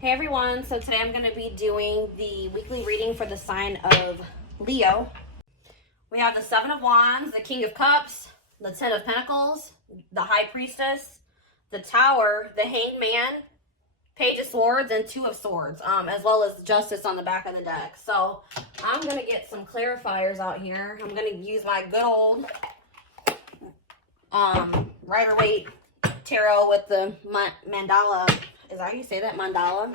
Hey everyone, so today I'm going to be doing the weekly reading for the sign of Leo. We have the Seven of Wands, the King of Cups, the Ten of Pentacles, the High Priestess, the Tower, the Hanged Man, Page of Swords, and Two of Swords, as well as Justice on the back of the deck. So I'm going to get some clarifiers out here. I'm going to use my good old Rider-Waite tarot with the mandala. Is that how you say that? Mandala?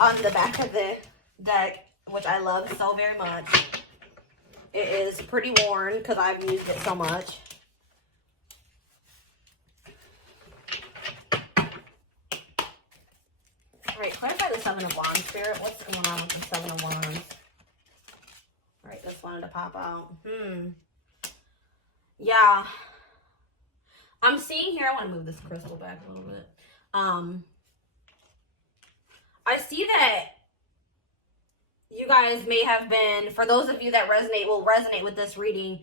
On the back of the deck, which I love so very much. It is pretty worn because I've used it so much. Alright, clarify the Seven of Wands, Spirit. What's going on with the Seven of Wands? Alright, just wanted to pop out. Yeah. I'm seeing here, I want to move this crystal back a little bit. I see that you guys may have been, for those of you that will resonate with this reading,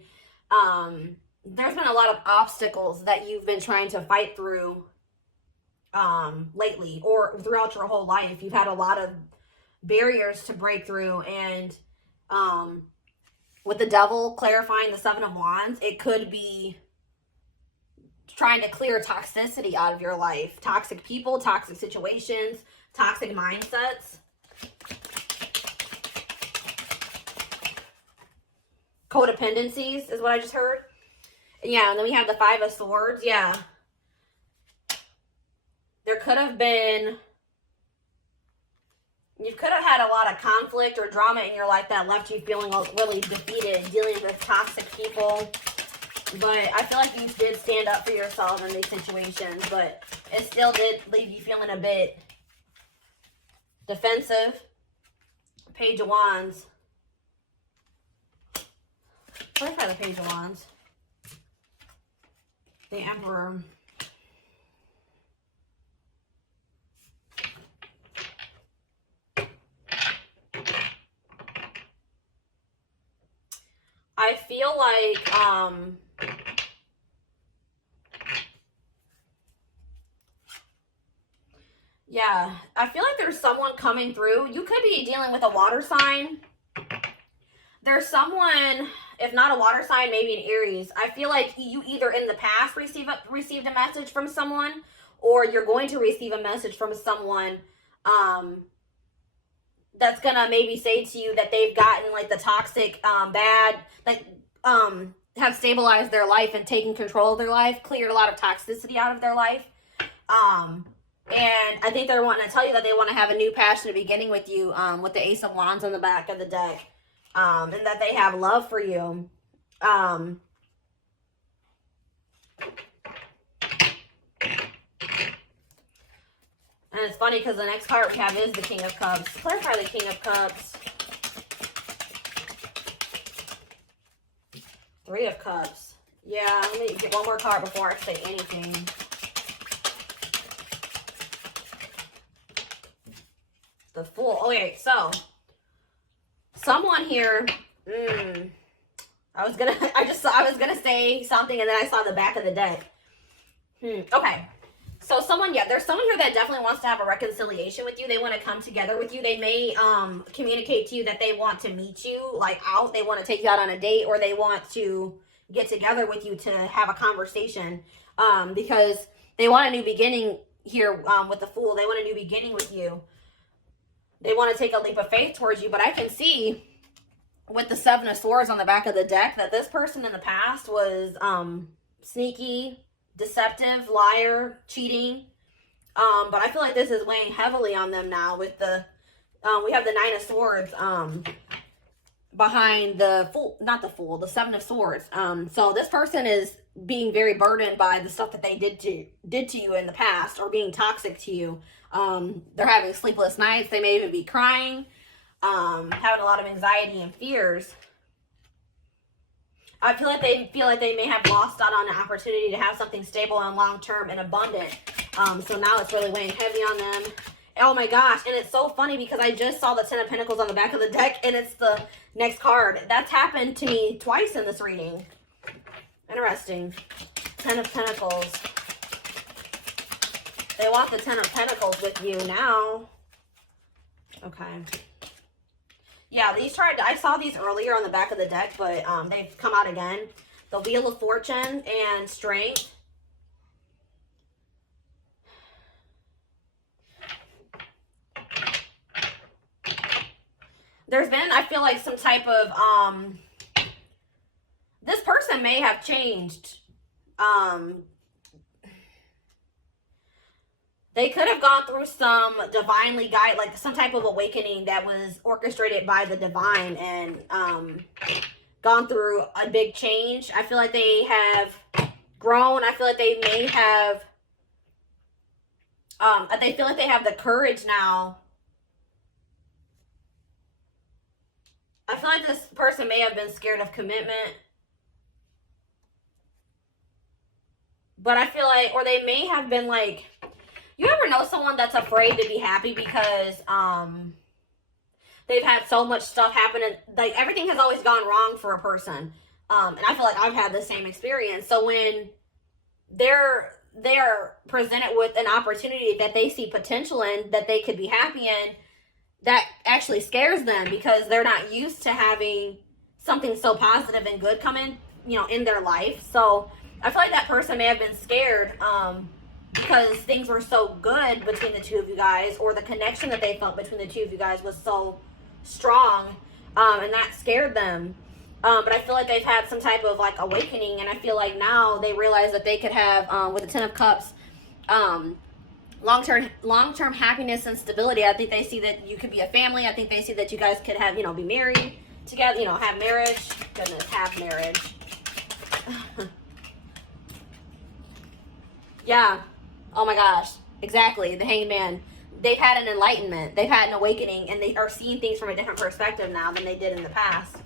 there's been a lot of obstacles that you've been trying to fight through lately or throughout your whole life. You've had a lot of barriers to break through, and with the Devil clarifying the Seven of Wands, it could be trying to clear toxicity out of your life. Toxic people, toxic situations, toxic mindsets. Codependencies is what I just heard. Yeah, and then we have the Five of Swords. Yeah. There could have been, you could have had a lot of conflict or drama in your life that left you feeling really defeated, dealing with toxic people. But I feel like you did stand up for yourself in these situations, but it still did leave you feeling a bit defensive. Page of Wands. Clarify the Page of Wands. The Emperor. I feel like, yeah, I feel like there's someone coming through. You could be dealing with a water sign. There's someone, if not a water sign, maybe an Aries. I feel like you either in the past received a message from someone, or you're going to receive a message from someone that's gonna maybe say to you that they've gotten like the toxic, bad, like have stabilized their life and taken control of their life, cleared a lot of toxicity out of their life. And I think they're wanting to tell you that they want to have a new passionate beginning with you, with the Ace of Wands on the back of the deck, and that they have love for you. And it's funny because the next card we have is the King of Cups. Clarify the King of Cups. Three of Cups. Yeah, let me get one more card before I say anything. The Fool. Okay, so someone here. I was gonna say something, and then I saw the back of the deck. Okay. So there's someone here that definitely wants to have a reconciliation with you. They want to come together with you. They may communicate to you that they want to meet you, like out. They want to take you out on a date, or they want to get together with you to have a conversation, because they want a new beginning here with the Fool. They want a new beginning with you. They want to take a leap of faith towards you. But I can see with the Seven of Swords on the back of the deck that this person in the past was sneaky, deceptive, liar, cheating. But I feel like this is weighing heavily on them now with the, we have the Nine of Swords behind the Fool, not the Fool, the Seven of Swords. So this person is being very burdened by the stuff that they did to you in the past, or being toxic to you. They're having sleepless nights. They may even be crying, having a lot of anxiety and fears. I feel like they may have lost out on an opportunity to have something stable and long-term and abundant. So now it's really weighing heavy on them. Oh my gosh. And it's so funny because I just saw the Ten of Pentacles on the back of the deck, and it's the next card. That's happened to me twice in this reading. Interesting. Ten of Pentacles. They want the 10 of Pentacles with you now. Okay. Yeah, these I saw these earlier on the back of the deck, but they've come out again. The Wheel of Fortune and Strength. There's been, I feel like, some type of, this person may have changed. They could have gone through some divinely guided, like some type of awakening that was orchestrated by the divine and gone through a big change. I feel like they have grown. I feel like they may have, they feel like they have the courage now. I feel like this person may have been scared of commitment. But I feel like, or they may have been like, you ever know someone that's afraid to be happy because they've had so much stuff happen and like everything has always gone wrong for a person. And I feel like I've had the same experience. So when they're presented with an opportunity that they see potential in, that they could be happy in, that actually scares them because they're not used to having something so positive and good come in, you know, in their life. So I feel like that person may have been scared because things were so good between the two of you guys, or the connection that they felt between the two of you guys was so strong, and that scared them. But I feel like they've had some type of like awakening, and I feel like now they realize that they could have, with the 10 of Cups, long-term happiness and stability. I think they see that you could be a family. I think they see that you guys could have, you know, be married together, you know, have marriage. Goodness, have marriage. Yeah. Oh my gosh. Exactly. The Hanged Man. They've had an enlightenment. They've had an awakening, and they are seeing things from a different perspective now than they did in the past.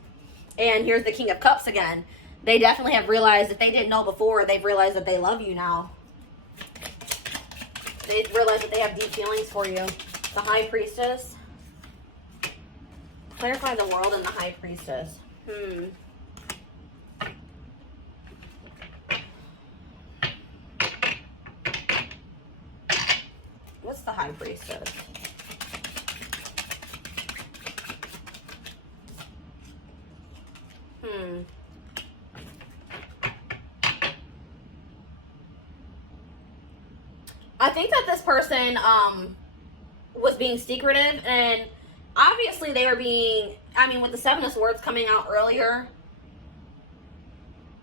And here's the King of Cups again. They definitely have realized, if they didn't know before, they've realized that they love you now. They realize that they have deep feelings for you. The High Priestess. Clarify the world and the High Priestess. What's the High Priestess? I think that this person was being secretive, and obviously they were being, I mean, with the 7 of Swords coming out earlier,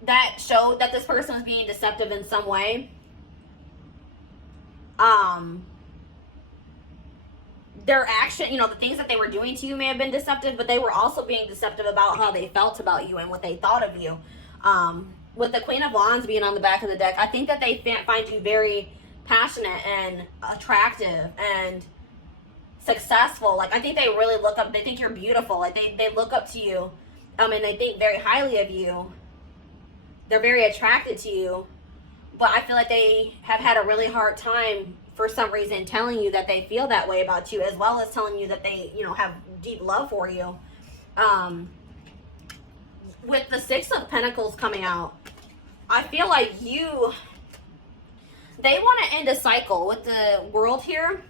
that showed that this person was being deceptive in some way. Their action, you know, the things that they were doing to you may have been deceptive, but they were also being deceptive about how they felt about you and what they thought of you. With the Queen of Wands being on the back of the deck, I think that they find you very passionate and attractive and successful. Like, I think they really look up, they think you're beautiful. Like, they look up to you, and they think very highly of you. They're very attracted to you, but I feel like they have had a really hard time for some reason telling you that they feel that way about you, as well as telling you that they, you know, have deep love for you. With the 6 of Pentacles coming out, I feel like they want to end a cycle with the World here.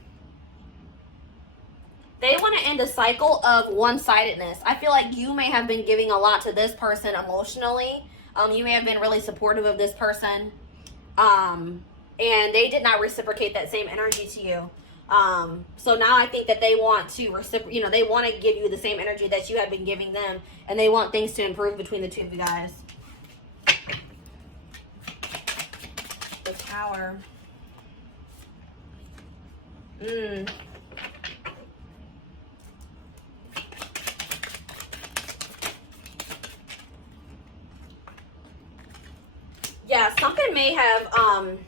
They want to end a cycle of one-sidedness. I feel like you may have been giving a lot to this person emotionally. You may have been really supportive of this person. And they did not reciprocate that same energy to you. So now I think that they want to reciprocate, you know, they want to give you the same energy that you have been giving them, and they want things to improve between the two of you guys. The Tower. Yeah, something may have,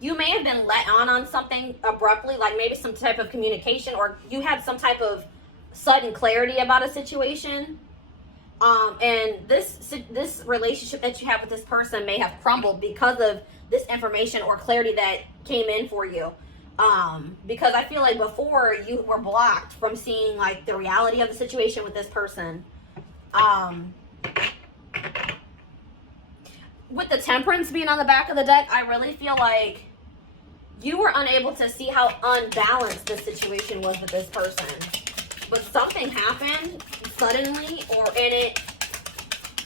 you may have been let on something abruptly, like maybe some type of communication, or you had some type of sudden clarity about a situation. And this relationship that you have with this person may have crumbled because of this information or clarity that came in for you. Because I feel like before you were blocked from seeing like the reality of the situation with this person. With the Temperance being on the back of the deck, I really feel like You were unable to see how unbalanced the situation was with this person. But something happened suddenly, and it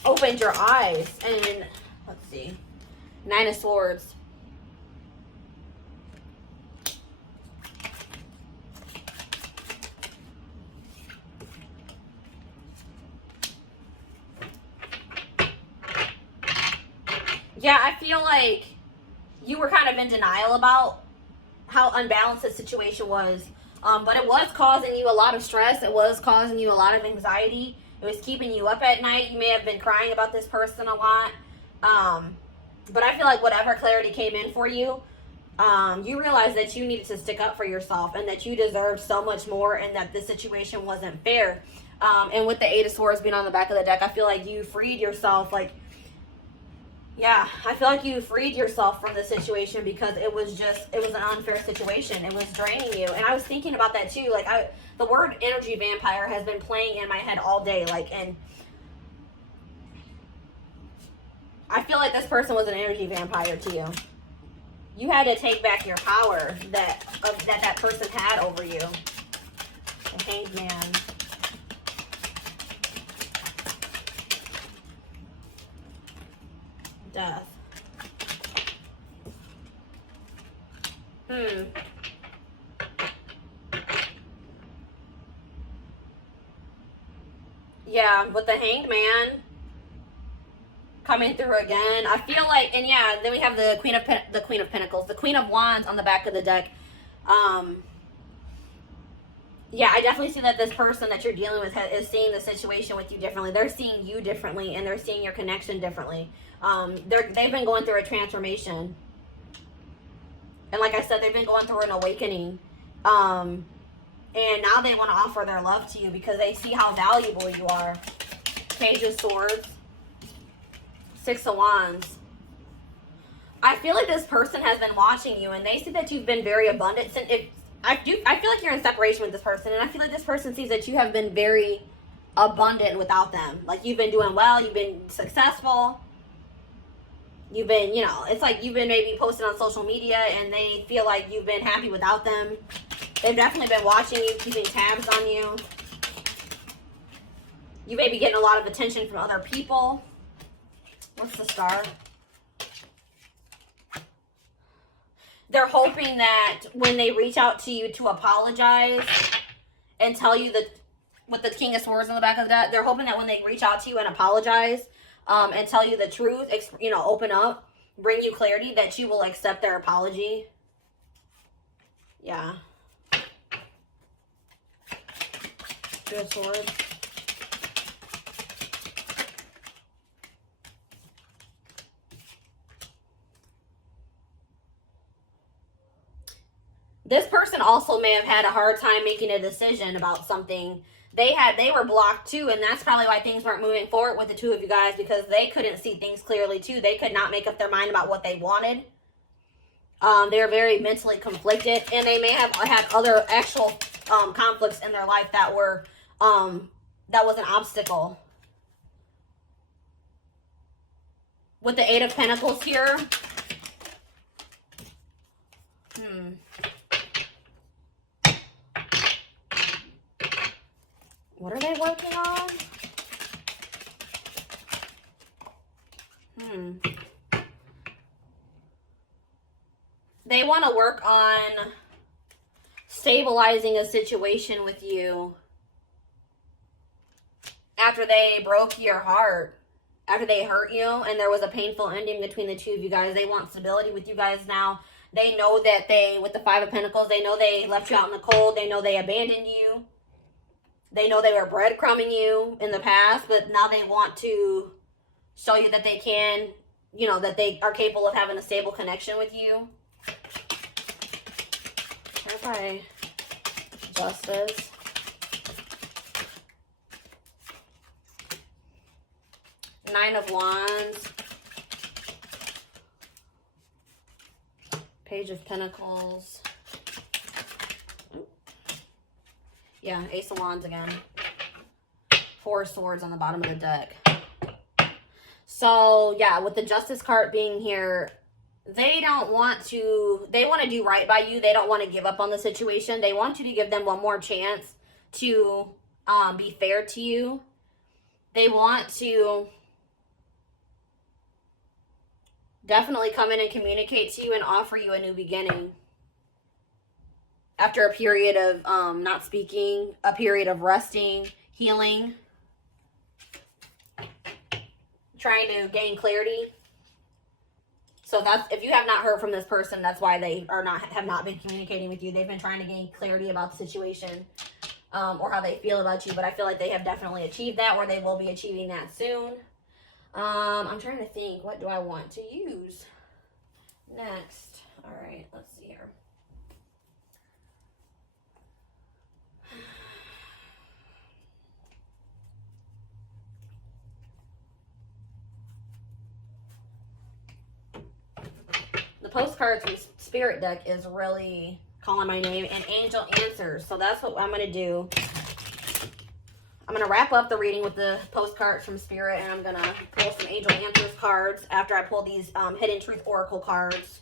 opened your eyes. And let's see. 9 of Swords. Yeah, I feel like you were kind of in denial about how unbalanced the situation was. But it was causing you a lot of stress. It was causing you a lot of anxiety. It was keeping you up at night. You may have been crying about this person a lot. But I feel like whatever clarity came in for you, you realized that you needed to stick up for yourself and that you deserved so much more and that this situation wasn't fair. And with the 8 of Swords being on the back of the deck, I feel like you freed yourself. Like, yeah, I feel like you freed yourself from the situation because it was an unfair situation. It was draining you. And I was thinking about that too. Like, the word energy vampire has been playing in my head all day. Like, and I feel like this person was an energy vampire to you. You had to take back your power that person had over you. The Hanged Man. Death. Yeah, with the Hanged Man coming through again, I feel like, and yeah, then we have the Queen of Pentacles, the Queen of Wands on the back of the deck. Yeah, I definitely see that this person that you're dealing with is seeing the situation with you differently. They're seeing you differently, and they're seeing your connection differently. They've been going through a transformation. And like I said, they've been going through an awakening. And now they want to offer their love to you because they see how valuable you are. Page of Swords. 6 of Wands. I feel like this person has been watching you, and they see that you've been very abundant. I feel like you're in separation with this person, and I feel like this person sees that you have been very abundant without them. Like, you've been doing well, you've been successful. You've been, you know, it's like you've been maybe posting on social media and they feel like you've been happy without them. They've definitely been watching you, keeping tabs on you. You may be getting a lot of attention from other people. What's the Star? They're hoping that when they reach out to you to apologize and tell you that, with the King of Swords on the back of that, they're hoping that when they reach out to you and apologize, and tell you the truth, you know, open up, bring you clarity, that you will accept their apology. Yeah. Good Swords. This person also may have had a hard time making a decision about something. They were blocked too, and that's probably why things weren't moving forward with the two of you guys, because they couldn't see things clearly too. They could not make up their mind about what they wanted. They were very mentally conflicted, and they may have had other actual conflicts in their life that were that was an obstacle. With the 8 of Pentacles here. What are they working on? They want to work on stabilizing a situation with you after they broke your heart, after they hurt you, and there was a painful ending between the two of you guys. They want stability with you guys now. They know that with the 5 of Pentacles, they know they left you out in the cold. They know they abandoned you. They know they were breadcrumbing you in the past, but now they want to show you that they can, you know, that they are capable of having a stable connection with you. Okay. Justice. Nine of Wands. Page of Pentacles. Yeah, Ace of Wands again. 4 Swords on the bottom of the deck. So, yeah, with the Justice card being here, they don't want to, they want to do right by you. They don't want to give up on the situation. They want you to give them one more chance to be fair to you. They want to definitely come in and communicate to you and offer you a new beginning. After a period of not speaking, a period of resting, healing, trying to gain clarity. So that's, if you have not heard from this person, that's why they have not been communicating with you. They've been trying to gain clarity about the situation or how they feel about you. But I feel like they have definitely achieved that, or they will be achieving that soon. I'm trying to think, what do I want to use next? All right, let's see here. The postcards from Spirit deck is really calling my name, and Angel Answers. So that's what I'm going to do. I'm going to wrap up the reading with the postcards from Spirit, and I'm going to pull some Angel Answers cards after I pull these Hidden Truth Oracle cards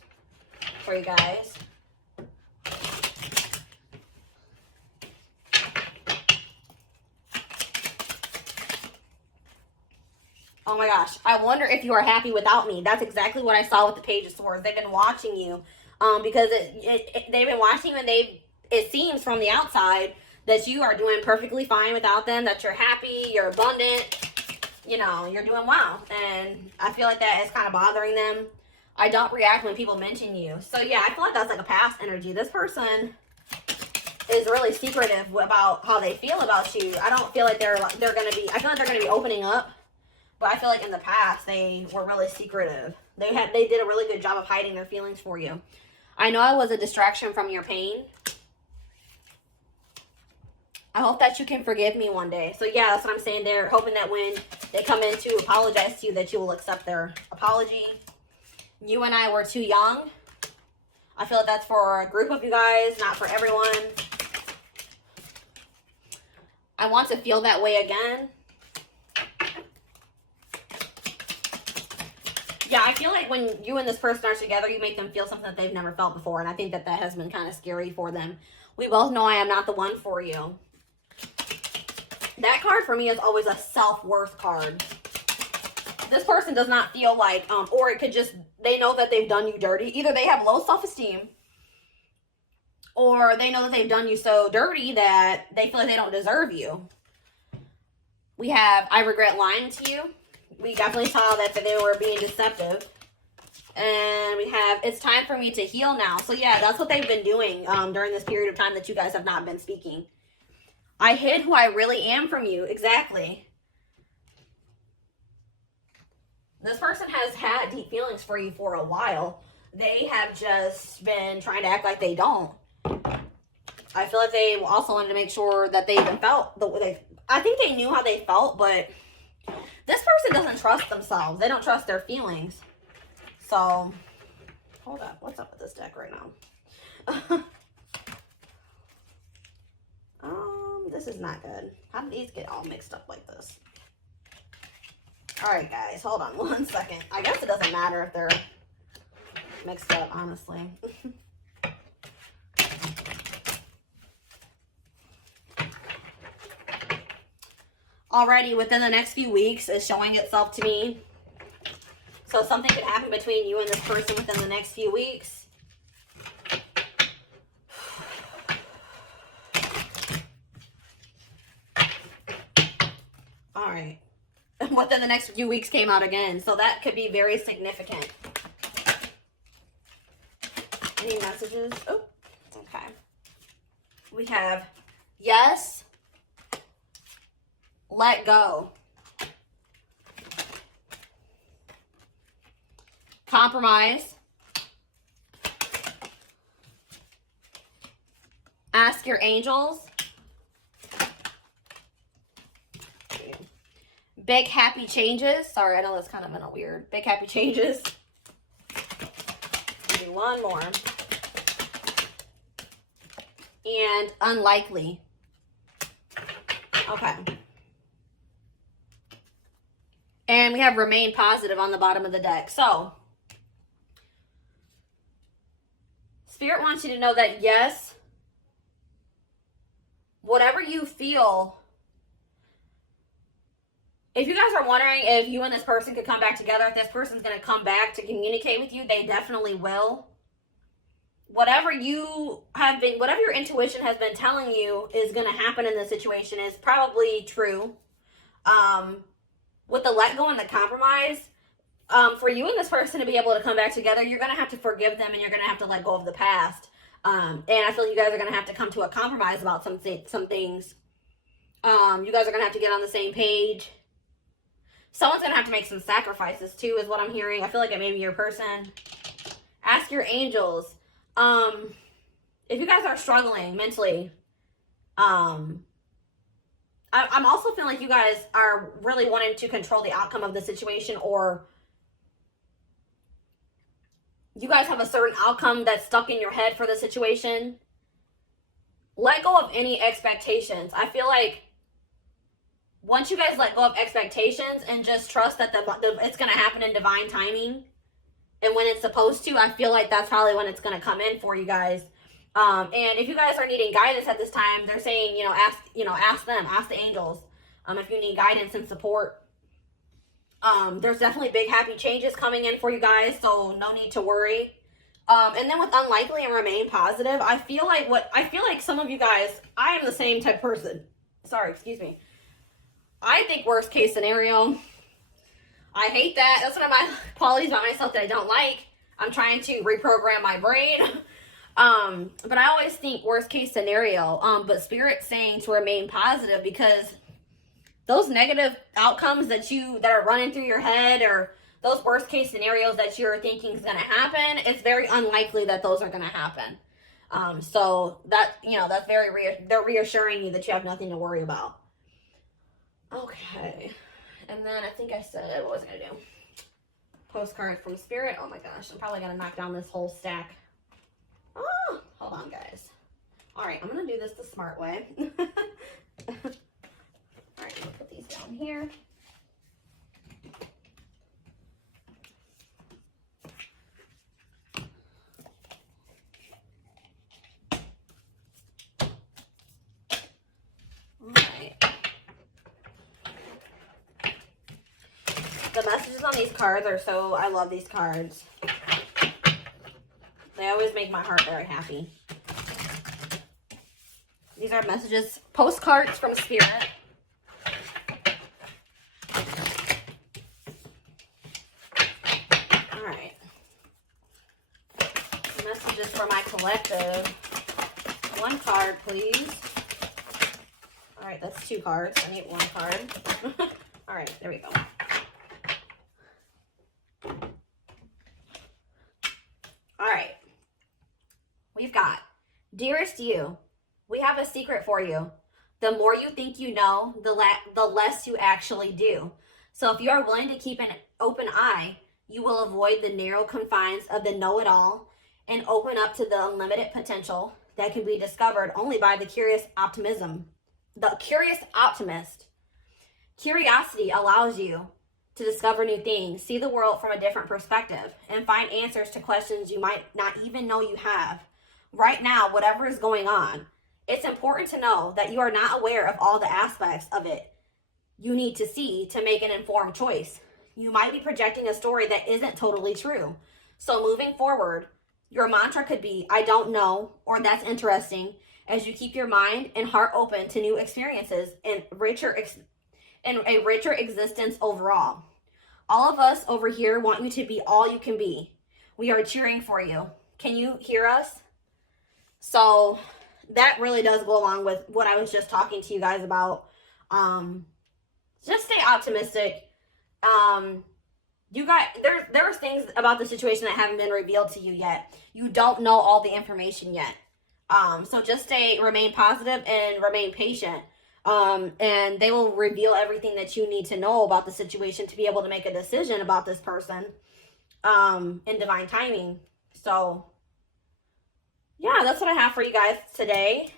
for you guys. Oh my gosh, I wonder if you are happy without me. That's exactly what I saw with the Page of Swords. They've been watching you because they've been watching you, and it seems from the outside that you are doing perfectly fine without them, that you're happy, you're abundant, you know, you're doing well. And I feel like that is kind of bothering them. I don't react when people mention you. So yeah, I feel like that's like a past energy. This person is really secretive about how they feel about you. I don't feel like they're going to be, I feel like they're going to be opening up. But I feel like in the past, they were really secretive. They did a really good job of hiding their feelings for you. I know I was a distraction from your pain. I hope that you can forgive me one day. So yeah, that's what I'm saying. They're hoping that when they come in to apologize to you, that you will accept their apology. You and I were too young. I feel like that's for a group of you guys, not for everyone. I want to feel that way again. Yeah, I feel like when you and this person are together, you make them feel something that they've never felt before. And I think that that has been kind of scary for them. We both know I am not the one for you. That card for me is always a self-worth card. This person does not feel like, or it could just, they know that they've done you dirty. Either they have low self-esteem, or they know that they've done you so dirty that they feel like they don't deserve you. We have, I regret lying to you. We definitely saw that they were being deceptive. And we have, it's time for me to heal now. So yeah, that's what they've been doing during this period of time that you guys have not been speaking. I hid who I really am from you. Exactly. This person has had deep feelings for you for a while. They have just been trying to act like they don't. I feel like they also wanted to make sure that they even felt the way I think they knew how they felt, but this person doesn't trust themselves. They don't trust their feelings. So, hold up. What's up with this deck right now? This is not good. How did these get all mixed up like this? All right, guys. Hold on one second. I guess it doesn't matter if they're mixed up, honestly. Already within the next few weeks is showing itself to me. So something could happen between you and this person within the next few weeks. All right. Within the next few weeks came out again. So that could be very significant. Any messages? Oh, okay. We have yes. Let go. Compromise. Ask your angels. Big happy changes. Sorry, I know that's kind of been a weird. Big happy changes. Do one more. And unlikely. Okay. And we have remain positive on the bottom of the deck. So, Spirit wants you to know that, yes, whatever you feel, if you guys are wondering if you and this person could come back together, if this person's going to come back to communicate with you, they definitely will. Whatever you have been, whatever your intuition has been telling you is going to happen in this situation is probably true. With the let go and the compromise, for you and this person to be able to come back together, you're going to have to forgive them and you're going to have to let go of the past. And I feel you guys are going to have to come to a compromise about some things. You guys are going to have to get on the same page. Someone's going to have to make some sacrifices too, is what I'm hearing. I feel like it may be your person. Ask your angels. If you guys are struggling mentally, I'm also feeling like you guys are really wanting to control the outcome of the situation, or you guys have a certain outcome that's stuck in your head for the situation. Let go of any expectations. I feel like once you guys let go of expectations and just trust that it's going to happen in divine timing, and when it's supposed to, I feel like that's probably when it's going to come in for you guys. And if you guys are needing guidance at this time, they're saying, ask them, ask the angels. If you need guidance and support, there's definitely big happy changes coming in for you guys, so no need to worry. And then with unlikely and remain positive, I feel like some of you guys, I am the same type person. Sorry, excuse me. I think worst case scenario. I hate that. That's one of my qualities about myself that I don't like. I'm trying to reprogram my brain. But I always think worst case scenario. But Spirit's saying to remain positive, because those negative outcomes that are running through your head, or those worst case scenarios that you're thinking is going to happen, it's very unlikely that those are going to happen. So that, that's they're reassuring you that you have nothing to worry about. Okay. And then I think I said, what was I going to do? Postcards from Spirit. Oh my gosh, I'm probably going to knock down this whole stack. Oh, hold on, guys. All right, I'm going to do this the smart way. All right, I'm going to put these down here. All right. The messages on these cards are I love these cards. They always make my heart very happy. These are messages, postcards from Spirit. All right. Messages for my collective. One card, please. All right, that's 2 cards. I need 1 card. All right, there we go. All right. We've got, dearest you, we have a secret for you. The more you think you know, the less you actually do. So if you are willing to keep an open eye, you will avoid the narrow confines of the know-it-all and open up to the unlimited potential that can be discovered only by the curious optimism. The curious optimist. Curiosity allows you to discover new things, see the world from a different perspective, and find answers to questions you might not even know you have. Right now, whatever is going on, it's important to know that you are not aware of all the aspects of it you need to see to make an informed choice. You might be projecting a story that isn't totally true. So moving forward, your mantra could be, I don't know, or that's interesting, as you keep your mind and heart open to new experiences and a richer existence overall. All of us over here want you to be all you can be. We are cheering for you. Can you hear us? So that really does go along with what I was just talking to you guys about. Just stay optimistic. You guys, there's things about the situation that haven't been revealed to you yet. You don't know all the information yet. So just remain positive and remain patient. And they will reveal everything that you need to know about the situation to be able to make a decision about this person, in divine timing. So yeah, that's what I have for you guys today.